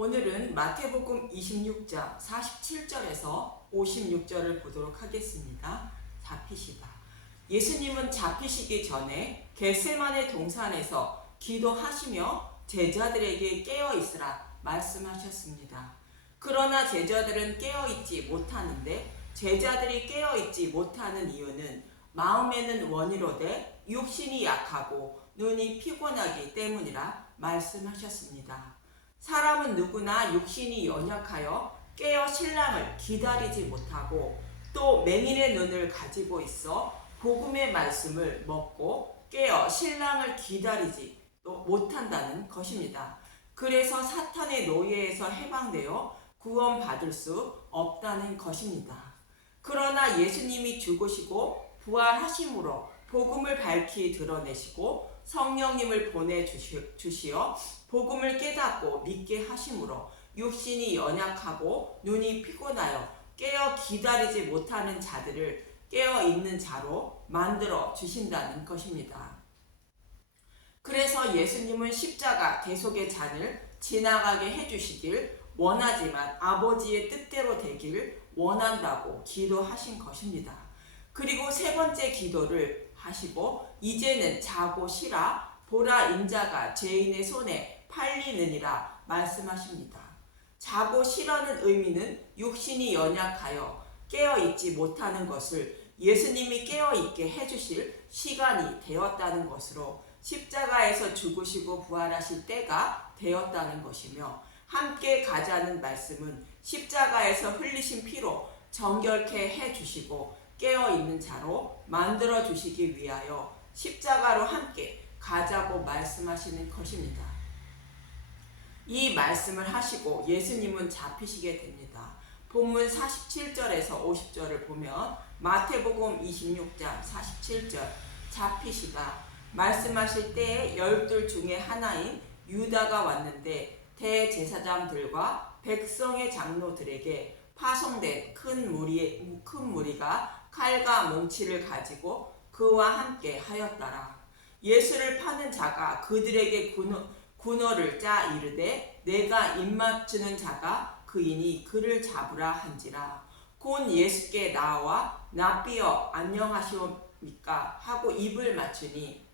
오늘은 마태복음 26장 47절에서 56절을 보도록 하겠습니다. 잡히시다. 예수님은 잡히시기 전에 겟세마네 동산에서 기도하시며 제자들에게 깨어있으라 말씀하셨습니다. 그러나 제자들은 깨어있지 못하는데, 제자들이 깨어있지 못하는 이유는 마음에는 원이로되 육신이 약하고 눈이 피곤하기 때문이라 말씀하셨습니다. 사람은 누구나 육신이 연약하여 깨어 신랑을 기다리지 못하고, 또 맹인의 눈을 가지고 있어 복음의 말씀을 먹고 깨어 신랑을 기다리지 못한다는 것입니다. 그래서 사탄의 노예에서 해방되어 구원받을 수 없다는 것입니다. 그러나 예수님이 죽으시고 부활하심으로 복음을 밝히 드러내시고 성령님을 보내주시어 복음을 깨닫고 믿게 하심으로 육신이 연약하고 눈이 피곤하여 깨어 기다리지 못하는 자들을 깨어 있는 자로 만들어 주신다는 것입니다. 그래서 예수님은 십자가 대속의 잔을 지나가게 해주시길 원하지만 아버지의 뜻대로 되길 원한다고 기도하신 것입니다. 그리고 세 번째 기도를 하시고, 이제는 자고 쉬라, 보라 인자가 죄인의 손에 팔리느니라 말씀하십니다. 자고 쉬라는 의미는 육신이 연약하여 깨어있지 못하는 것을 예수님이 깨어있게 해주실 시간이 되었다는 것으로, 십자가에서 죽으시고 부활하실 때가 되었다는 것이며, 함께 가자는 말씀은 십자가에서 흘리신 피로 정결케 해주시고 깨어있는 자로 만들어 주시기 위하여 십자가로 함께 가자고 말씀하시는 것입니다. 이 말씀을 하시고 예수님은 잡히시게 됩니다. 본문 47절에서 50절을 보면 마태복음 26장 47절, 잡히시다 말씀하실 때에 12 중에 하나인 유다가 왔는데, 대제사장들과 백성의 장로들에게 파송된 큰 무리가 칼과 뭉치를 가지고 그와 함께 하였더라. 예수를 파는 자가 그들에게 군어를 짜 이르되, 내가 입맞추는 자가 그이니 그를 잡으라 한지라. 곧 예수께 나와 납비여 안녕하시옵니까 하고 입을 맞추니,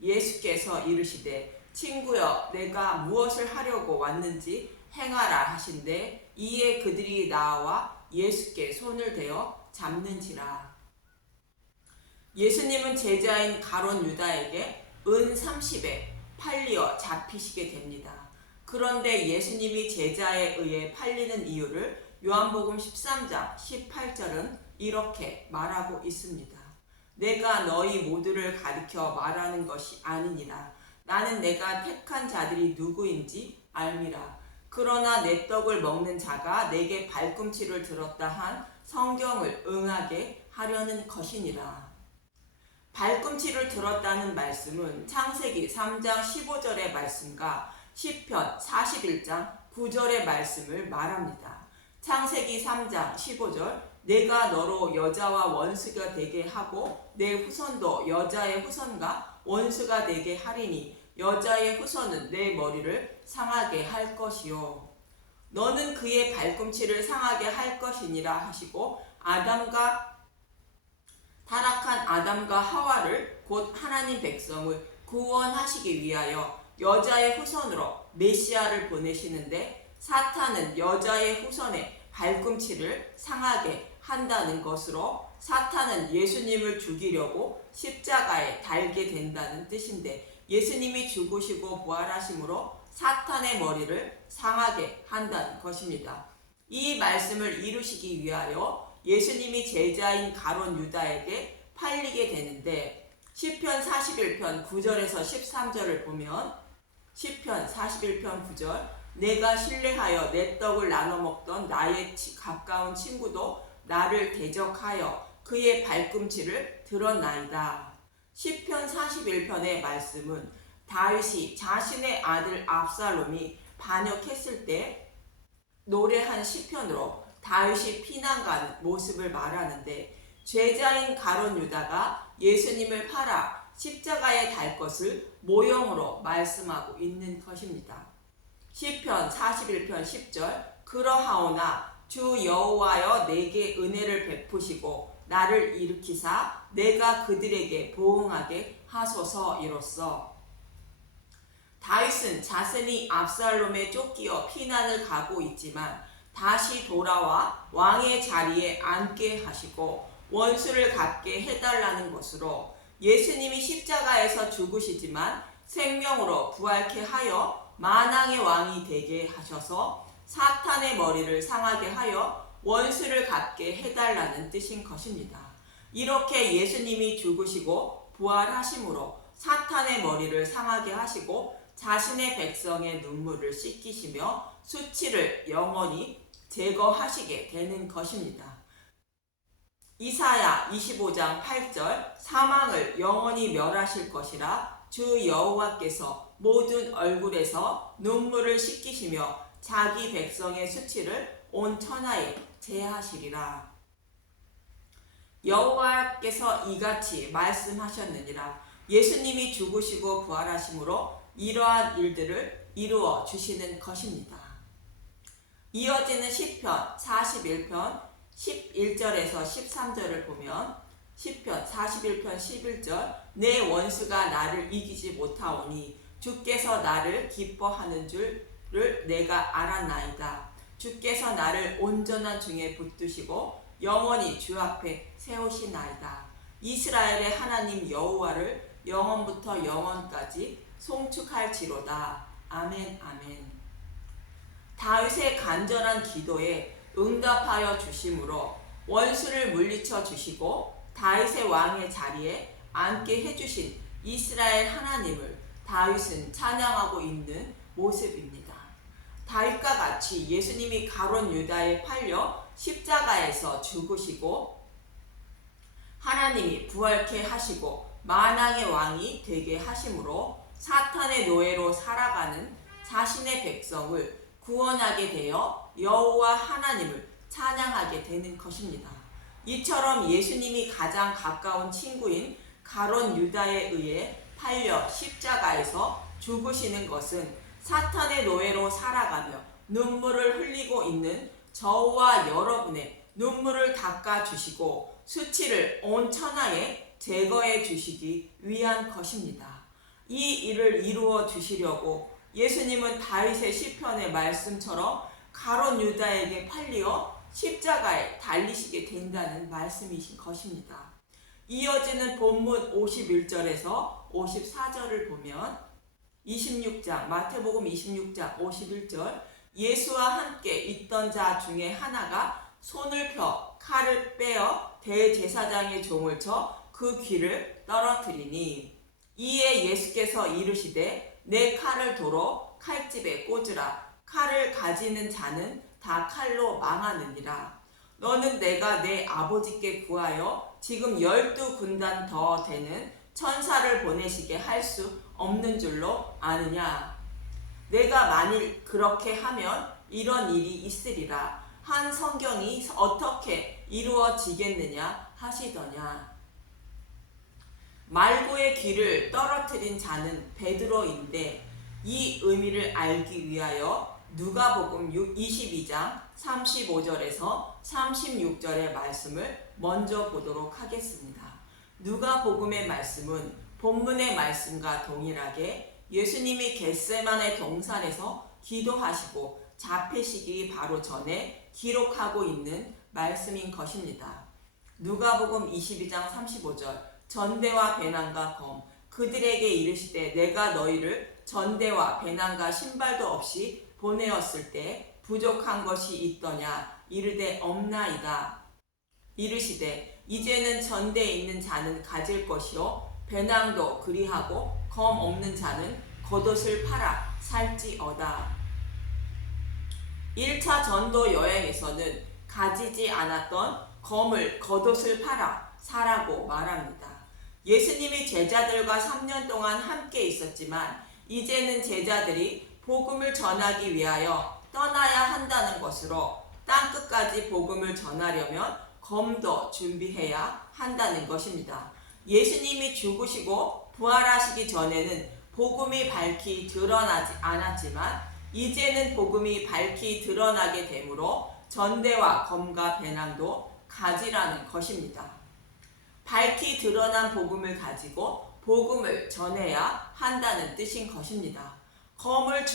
예수께서 이르시되, 친구여, 내가 무엇을 하려고 왔는지 행하라 하신대, 이에 그들이 나와 예수께 손을 대어 잡는지라. 예수님은 제자인 가룟 유다에게 은 30에 팔리어 잡히시게 됩니다. 그런데 예수님이 제자에 의해 팔리는 이유를 요한복음 13장 18절은 이렇게 말하고 있습니다. 내가 너희 모두를 가리켜 말하는 것이 아니니라. 나는 내가 택한 자들이 누구인지 알미라. 그러나 내 떡을 먹는 자가 내게 발꿈치를 들었다 한 성경을 응하게 하려는 것이니라. 발꿈치를 들었다는 말씀은 창세기 3장 15절의 말씀과 시편 41장 9절의 말씀을 말합니다. 창세기 3장 15절, 내가 너로 여자와 원수가 되게 하고 내 후손도 여자의 후손과 원수가 되게 하리니, 여자의 후손은 내 머리를 상하게 할 것이요, 너는 그의 발꿈치를 상하게 할 것이니라 하시고, 타락한 아담과 하와를 곧 하나님 백성을 구원하시기 위하여 여자의 후손으로 메시아를 보내시는데, 사탄은 여자의 후손의 발꿈치를 상하게 한다는 것으로, 사탄은 예수님을 죽이려고 십자가에 달게 된다는 뜻인데, 예수님이 죽으시고 부활하심으로 사탄의 머리를 상하게 한다는 것입니다. 이 말씀을 이루시기 위하여 예수님이 제자인 가룟 유다에게 팔리게 되는데, 시편 41편 9절에서 13절을 보면, 시편 41편 9절, 내가 신뢰하여 내 떡을 나눠 먹던 나의 가까운 친구도 나를 대적하여 그의 발꿈치를 들었나이다. 시편 41편의 말씀은 다윗이 자신의 아들 압살롬이 반역했을 때 노래한 시편으로 다윗이 피난 가는 모습을 말하는데, 제자인 가룟 유다가 예수님을 팔아 십자가에 달 것을 모형으로 말씀하고 있는 것입니다. 시편 41편 10절 그러하오나 주 여호와여 내게 은혜를 베푸시고 나를 일으키사 내가 그들에게 보응하게 하소서 이로써 다윗은 자신이 압살롬에 쫓기어 피난을 가고 있지만 다시 돌아와 왕의 자리에 앉게 하시고 원수를 갚게 해달라는 것으로 예수님이 십자가에서 죽으시지만 생명으로 부활케 하여 만왕의 왕이 되게 하셔서 사탄의 머리를 상하게 하여 원수를 갚게 해달라는 뜻인 것입니다. 이렇게 예수님이 죽으시고 부활하심으로 사탄의 머리를 상하게 하시고 자신의 백성의 눈물을 씻기시며 수치를 영원히 제거하시게 되는 것입니다. 이사야 25장 8절 사망을 영원히 멸하실 것이라 주 여호와께서 모든 얼굴에서 눈물을 씻기시며 자기 백성의 수치를 온 천하에 제하시리라. 여호와께서 이같이 말씀하셨느니라. 예수님이 죽으시고 부활하심으로 이러한 일들을 이루어 주시는 것입니다. 이어지는 시편 41편 11절에서 13절을 보면 시편 41편 11절 내 원수가 나를 이기지 못하오니 주께서 나를 기뻐하는 줄을 내가 알았나이다. 주께서 나를 온전한 중에 붙드시고 영원히 주 앞에 세우시나이다. 이스라엘의 하나님 여호와를 영원부터 영원까지 송축할지로다. 아멘 아멘. 다윗의 간절한 기도에 응답하여 주심으로 원수를 물리쳐 주시고 다윗의 왕의 자리에 앉게 해주신 이스라엘 하나님을 다윗은 찬양하고 있는 모습입니다. 다윗과 같이 예수님이 가룟 유다에 팔려 십자가에서 죽으시고 하나님이 부활케 하시고 만왕의 왕이 되게 하심으로 사탄의 노예로 살아가는 자신의 백성을 구원하게 되어 여호와 하나님을 찬양하게 되는 것입니다. 이처럼 예수님이 가장 가까운 친구인 가룟 유다에 의해 팔려 십자가에서 죽으시는 것은 사탄의 노예로 살아가며 눈물을 흘리고 있는 저와 여러분의 눈물을 닦아주시고 수치를 온 천하에 제거해 주시기 위한 것입니다. 이 일을 이루어 주시려고 예수님은 다윗의 시편의 말씀처럼 가룟 유다에게 팔려 십자가에 달리시게 된다는 말씀이신 것입니다. 이어지는 본문 51절에서 54절을 보면 26장 마태복음 26장 51절 예수와 함께 있던 자 중에 하나가 손을 펴 칼을 빼어 대제사장의 종을 쳐 그 귀를 떨어뜨리니 이에 예수께서 이르시되 내 칼을 도로 칼집에 꽂으라. 칼을 가지는 자는 다 칼로 망하느니라. 너는 내가 내 아버지께 구하여 지금 12군단 더 되는 천사를 보내시게 할 수 없는 줄로 아느냐. 내가 만일 그렇게 하면 이런 일이 있으리라. 한 성경이 어떻게 이루어지겠느냐 하시더냐. 말고의 귀를 떨어뜨린 자는 베드로인데 이 의미를 알기 위하여 누가복음 22장 35절에서 36절의 말씀을 먼저 보도록 하겠습니다. 누가복음의 말씀은 본문의 말씀과 동일하게 예수님이 겟세마네 동산에서 기도하시고 잡히시기 바로 전에 기록하고 있는 말씀인 것입니다. 누가복음 22장 35절 전대와 배낭과 검 그들에게 이르시되 내가 너희를 전대와 배낭과 신발도 없이 보내었을 때 부족한 것이 있더냐 이르되 없나이다. 이르시되 이제는 전대에 있는 자는 가질 것이요 배낭도 그리하고 검 없는 자는 겉옷을 팔아 살지어다. 1차 전도 여행에서는 가지지 않았던 검을 겉옷을 팔아 사라고 말합니다. 예수님이 제자들과 3년 동안 함께 있었지만 이제는 제자들이 복음을 전하기 위하여 떠나야 한다는 것으로 땅끝까지 복음을 전하려면 검도 준비해야 한다는 것입니다. 예수님이 죽으시고 부활하시기 전에는 복음이 밝히 드러나지 않았지만 이제는 복음이 밝히 드러나게 되므로 전대와 검과 배낭도 가지라는 것입니다. 밝히 드러난 복음을 가지고 복음을 전해야 한다는 뜻인 것입니다. 검을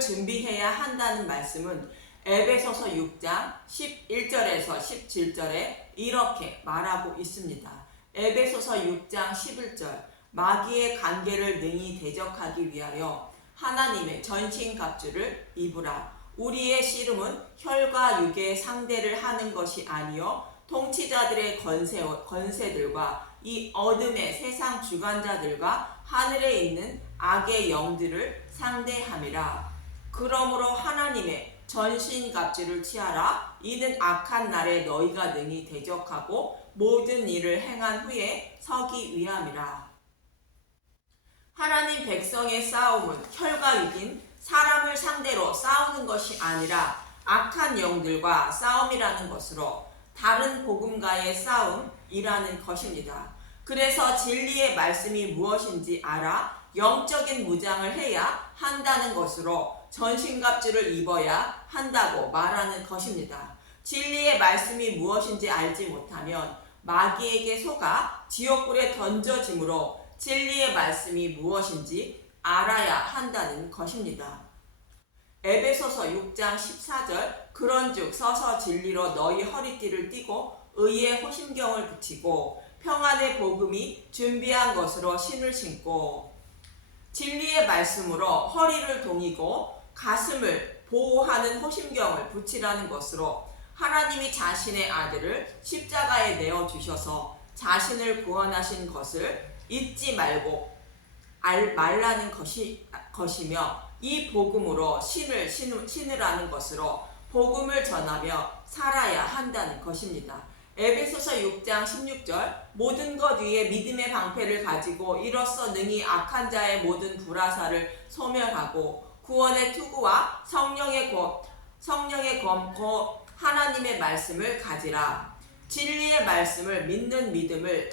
준비해야 한다는 말씀은 에베소서 6장 11절에서 17절에 이렇게 말하고 있습니다. 에베소서 6장 11절 마귀의 관계를 능히 대적하기 위하여 하나님의 전신갑주를 입으라. 우리의 씨름은 혈과 육의 상대를 하는 것이 아니요 통치자들의 권세들과 이 어둠의 세상 주관자들과 하늘에 있는 악의 영들을 상대함이라. 그러므로 하나님의 전신갑주를 취하라. 이는 악한 날에 너희가 능히 대적하고 모든 일을 행한 후에 서기 위함이라. 하나님 백성의 싸움은 혈과 육인 사람을 상대로 싸우는 것이 아니라 악한 영들과 싸움이라는 것으로 다른 복음과의 싸움이라는 것입니다. 그래서 진리의 말씀이 무엇인지 알아 영적인 무장을 해야 한다는 것으로 전신갑주를 입어야 한다고 말하는 것입니다. 진리의 말씀이 무엇인지 알지 못하면 마귀에게 속아 지옥불에 던져지므로 진리의 말씀이 무엇인지 알아야 한다는 것입니다. 에베소서 6장 14절 그런즉 서서 진리로 너희 허리띠를 띠고 의의 호심경을 붙이고 평안의 복음이 준비한 것으로 신을 신고 진리의 말씀으로 허리를 동이고 가슴을 보호하는 호심경을 붙이라는 것으로 하나님이 자신의 아들을 십자가에 내어주셔서 자신을 구원하신 것을 잊지 말라는 것이며 이 복음으로 신으라는 것으로 복음을 전하며 살아야 한다는 것입니다. 에베소서 6장 16절 모든 것 위에 믿음의 방패를 가지고 이로써 능히 악한 자의 모든 불화살을 소멸하고 구원의 투구와 성령의 검 곧 하나님의 말씀을 가지라. 진리의 말씀을 믿는 믿음을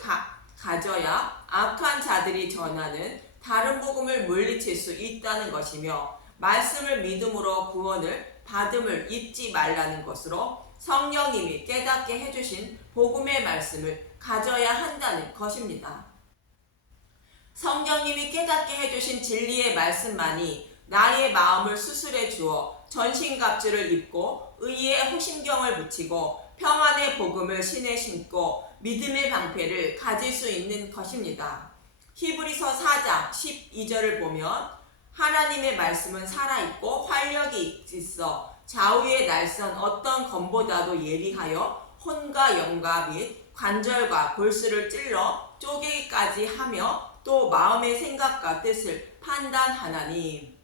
가져야 악한 자들이 전하는 다른 복음을 물리칠 수 있다는 것이며 말씀을 믿음으로 구원을 받음을 잊지 말라는 것으로 성령님이 깨닫게 해주신 복음의 말씀을 가져야 한다는 것입니다. 성령님이 깨닫게 해주신 진리의 말씀만이 나의 마음을 수술해 주어 전신갑주를 입고 의의 호심경을 붙이고 평안의 복음을 신에 신고 믿음의 방패를 가질 수 있는 것입니다. 히브리서 4장 12절을 보면 하나님의 말씀은 살아있고 활력이 있어 좌우의 날선 어떤 검보다도 예리하여 혼과 영과 및 관절과 골수를 찔러 쪼개기까지 하며 또 마음의 생각과 뜻을 판단하나니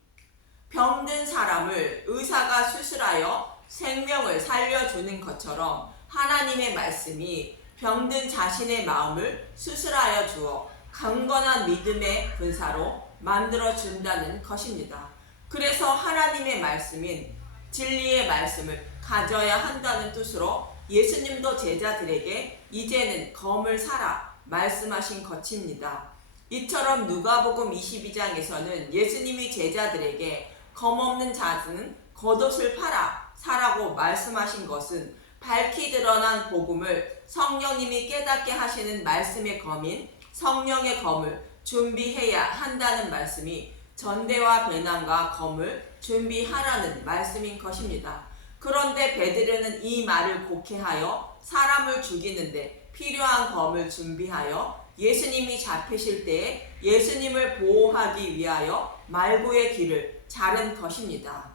병든 사람을 의사가 수술하여 생명을 살려주는 것처럼 하나님의 말씀이 병든 자신의 마음을 수술하여 주어 강건한 믿음의 분사로 만들어준다는 것입니다. 그래서 하나님의 말씀인 진리의 말씀을 가져야 한다는 뜻으로 예수님도 제자들에게 이제는 검을 사라 말씀하신 것입니다. 이처럼 누가복음 22장에서는 예수님이 제자들에게 검 없는 자는 겉옷을 팔아 사라고 말씀하신 것은 밝히 드러난 복음을 성령님이 깨닫게 하시는 말씀의 검인 성령의 검을 준비해야 한다는 말씀이 전대와 배낭과 검을 준비하라는 말씀인 것입니다. 그런데 베드로는 이 말을 곡해하여 사람을 죽이는데 필요한 검을 준비하여 예수님이 잡히실 때에 예수님을 보호하기 위하여 말고의 귀를 자른 것입니다.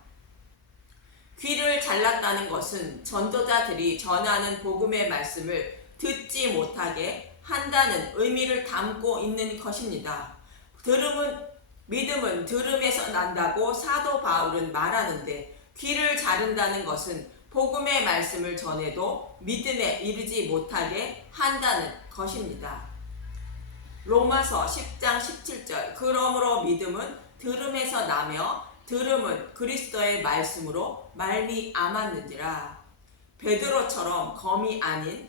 귀를 잘랐다는 것은 전도자들이 전하는 복음의 말씀을 듣지 못하게 한다는 의미를 담고 있는 것입니다. 믿음은 들음에서 난다고 사도 바울은 말하는데 귀를 자른다는 것은 복음의 말씀을 전해도 믿음에 이르지 못하게 한다는 것입니다. 로마서 10장 17절 그러므로 믿음은 들음에서 나며 들음은 그리스도의 말씀으로 말미암았느니라. 베드로처럼 검이 아닌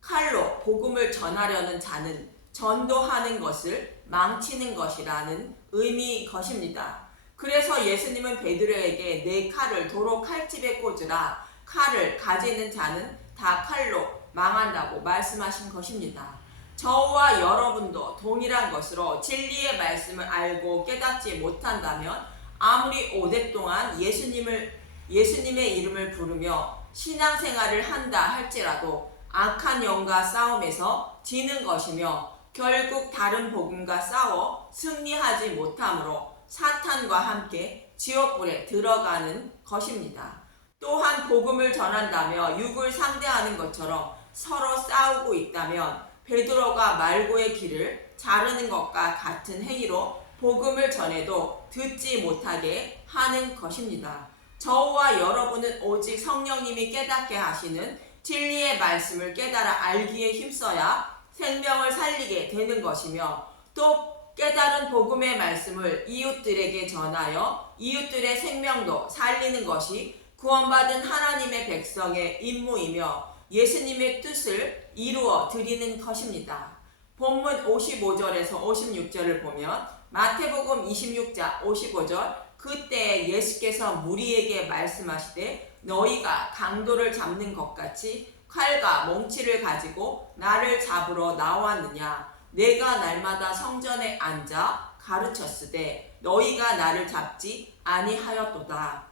칼로 복음을 전하려는 자는 전도하는 것을 망치는 것이라는 의미인 것입니다. 그래서 예수님은 베드로에게 내 칼을 도로 칼집에 꽂으라. 칼을 가지는 자는 다 칼로 망한다고 말씀하신 것입니다. 저와 여러분도 동일한 것으로 진리의 말씀을 알고 깨닫지 못한다면 아무리 오랫동안 예수님의 이름을 부르며 신앙생활을 한다 할지라도 악한 영과 싸움에서 지는 것이며 결국 다른 복음과 싸워 승리하지 못하므로 사탄과 함께 지옥불에 들어가는 것입니다. 또한 복음을 전한다며 육을 상대하는 것처럼 서로 싸우고 있다면 베드로가 말고의 길을 자르는 것과 같은 행위로 복음을 전해도 듣지 못하게 하는 것입니다. 저와 여러분은 오직 성령님이 깨닫게 하시는 진리의 말씀을 깨달아 알기에 힘써야 생명을 살리게 되는 것이며 또 깨달은 복음의 말씀을 이웃들에게 전하여 이웃들의 생명도 살리는 것이 구원받은 하나님의 백성의 임무이며 예수님의 뜻을 이루어 드리는 것입니다. 본문 55절에서 56절을 보면 마태복음 26장 55절 그때 예수께서 무리에게 말씀하시되 너희가 강도를 잡는 것 같이 칼과 몽치를 가지고 나를 잡으러 나왔느냐. 내가 날마다 성전에 앉아 가르쳤으되 너희가 나를 잡지 아니하였도다.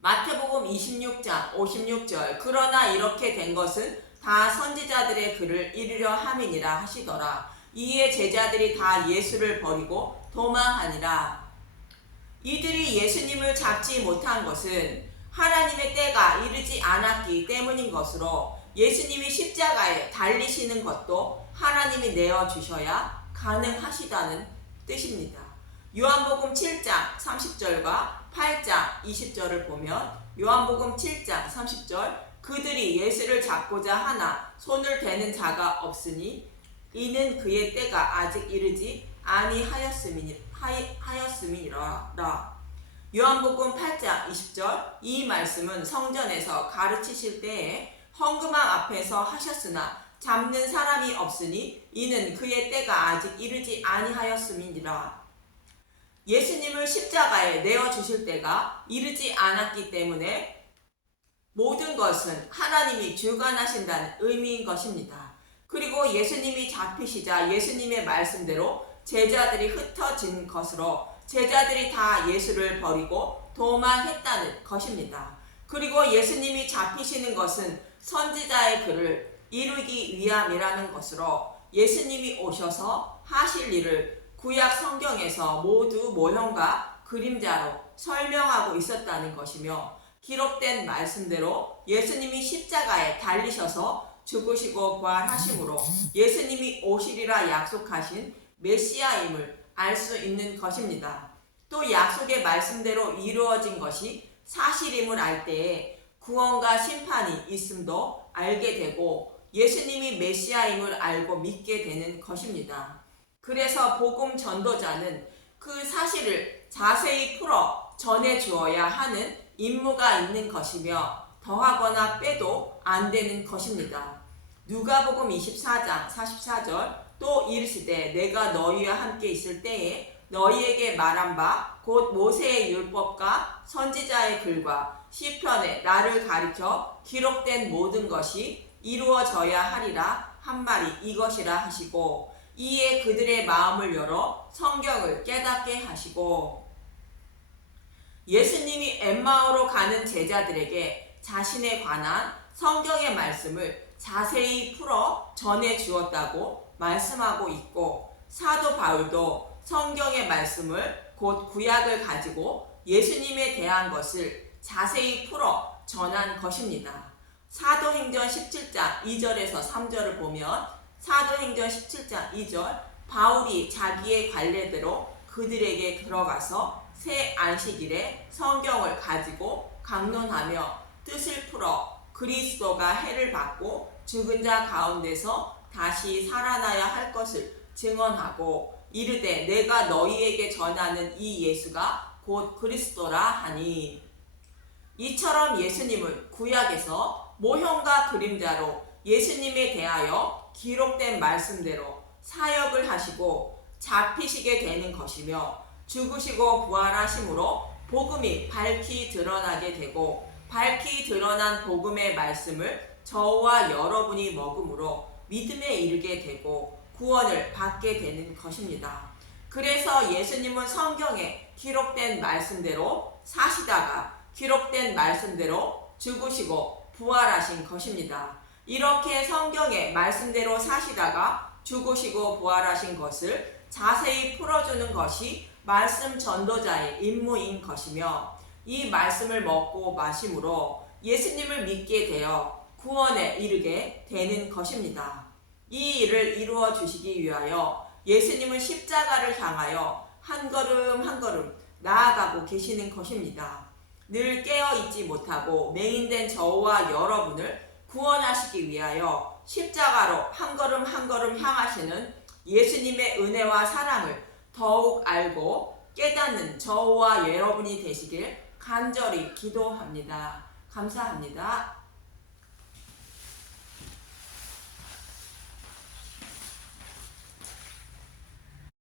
마태복음 26장 56절 그러나 이렇게 된 것은 다 선지자들의 글을 이루려 함이니라 하시더라. 이에 제자들이 다 예수를 버리고 도망하니라. 이들이 예수님을 잡지 못한 것은 하나님의 때가 이르지 않았기 때문인 것으로 예수님이 십자가에 달리시는 것도 하나님이 내어주셔야 가능하시다는 뜻입니다. 요한복음 7장 30절과 8장 20절을 보면 요한복음 7장 30절 그들이 예수를 잡고자 하나 손을 대는 자가 없으니 이는 그의 때가 아직 이르지 아니하였음이니라. 요한복음 8장 20절 이 말씀은 성전에서 가르치실 때에 헌금함 앞에서 하셨으나 잡는 사람이 없으니 이는 그의 때가 아직 이르지 아니하였음이니라. 예수님을 십자가에 내어주실 때가 이르지 않았기 때문에 모든 것은 하나님이 주관하신다는 의미인 것입니다. 그리고 예수님이 잡히시자 예수님의 말씀대로 제자들이 흩어진 것으로 제자들이 다 예수를 버리고 도망했다는 것입니다. 그리고 예수님이 잡히시는 것은 선지자의 글을 이루기 위함이라는 것으로 예수님이 오셔서 하실 일을 구약 성경에서 모두 모형과 그림자로 설명하고 있었다는 것이며 기록된 말씀대로 예수님이 십자가에 달리셔서 죽으시고 부활하심으로 예수님이 오시리라 약속하신 메시아임을 알 수 있는 것입니다. 또 약속의 말씀대로 이루어진 것이 사실임을 알 때에 구원과 심판이 있음도 알게 되고 예수님이 메시아임을 알고 믿게 되는 것입니다. 그래서 복음 전도자는 그 사실을 자세히 풀어 전해 주어야 하는 임무가 있는 것이며 더하거나 빼도 안 되는 것입니다. 누가복음 24장 44절 또 이르시되 내가 너희와 함께 있을 때에 너희에게 말한 바 곧 모세의 율법과 선지자의 글과 시편에 나를 가리켜 기록된 모든 것이 이루어져야 하리라 한 말이 이것이라 하시고 이에 그들의 마음을 열어 성경을 깨닫게 하시고 예수님이 엠마오로 가는 제자들에게 자신에 관한 성경의 말씀을 자세히 풀어 전해 주었다고 말씀하고 있고 사도 바울도 성경의 말씀을 곧 구약을 가지고 예수님에 대한 것을 자세히 풀어 전한 것입니다. 사도행전 17장 2절에서 3절을 보면 사도행전 17장 2절 바울이 자기의 관례대로 그들에게 들어가서 새 안식일에 성경을 가지고 강론하며 뜻을 풀어 그리스도가 해를 받고 죽은 자 가운데서 다시 살아나야 할 것을 증언하고 이르되 내가 너희에게 전하는 이 예수가 곧 그리스도라 하니 이처럼 예수님은 구약에서 모형과 그림자로 예수님에 대하여 기록된 말씀대로 사역을 하시고 잡히시게 되는 것이며 죽으시고 부활하심으로 복음이 밝히 드러나게 되고, 밝히 드러난 복음의 말씀을 저와 여러분이 먹음으로 믿음에 이르게 되고 구원을 받게 되는 것입니다. 그래서 예수님은 성경에 기록된 말씀대로 사시다가 기록된 말씀대로 죽으시고 부활하신 것입니다. 이렇게 성경의 말씀대로 사시다가 죽으시고 부활하신 것을 자세히 풀어주는 것이 말씀 전도자의 임무인 것이며, 이 말씀을 먹고 마심으로 예수님을 믿게 되어 구원에 이르게 되는 것입니다. 이 일을 이루어 주시기 위하여 예수님은 십자가를 향하여 한 걸음 한 걸음 나아가고 계시는 것입니다. 늘 깨어있지 못하고 맹인된 저와 여러분을 구원하시기 위하여 십자가로 한 걸음 한 걸음 향하시는 예수님의 은혜와 사랑을 더욱 알고 깨닫는 저와 여러분이 되시길 간절히 기도합니다. 감사합니다.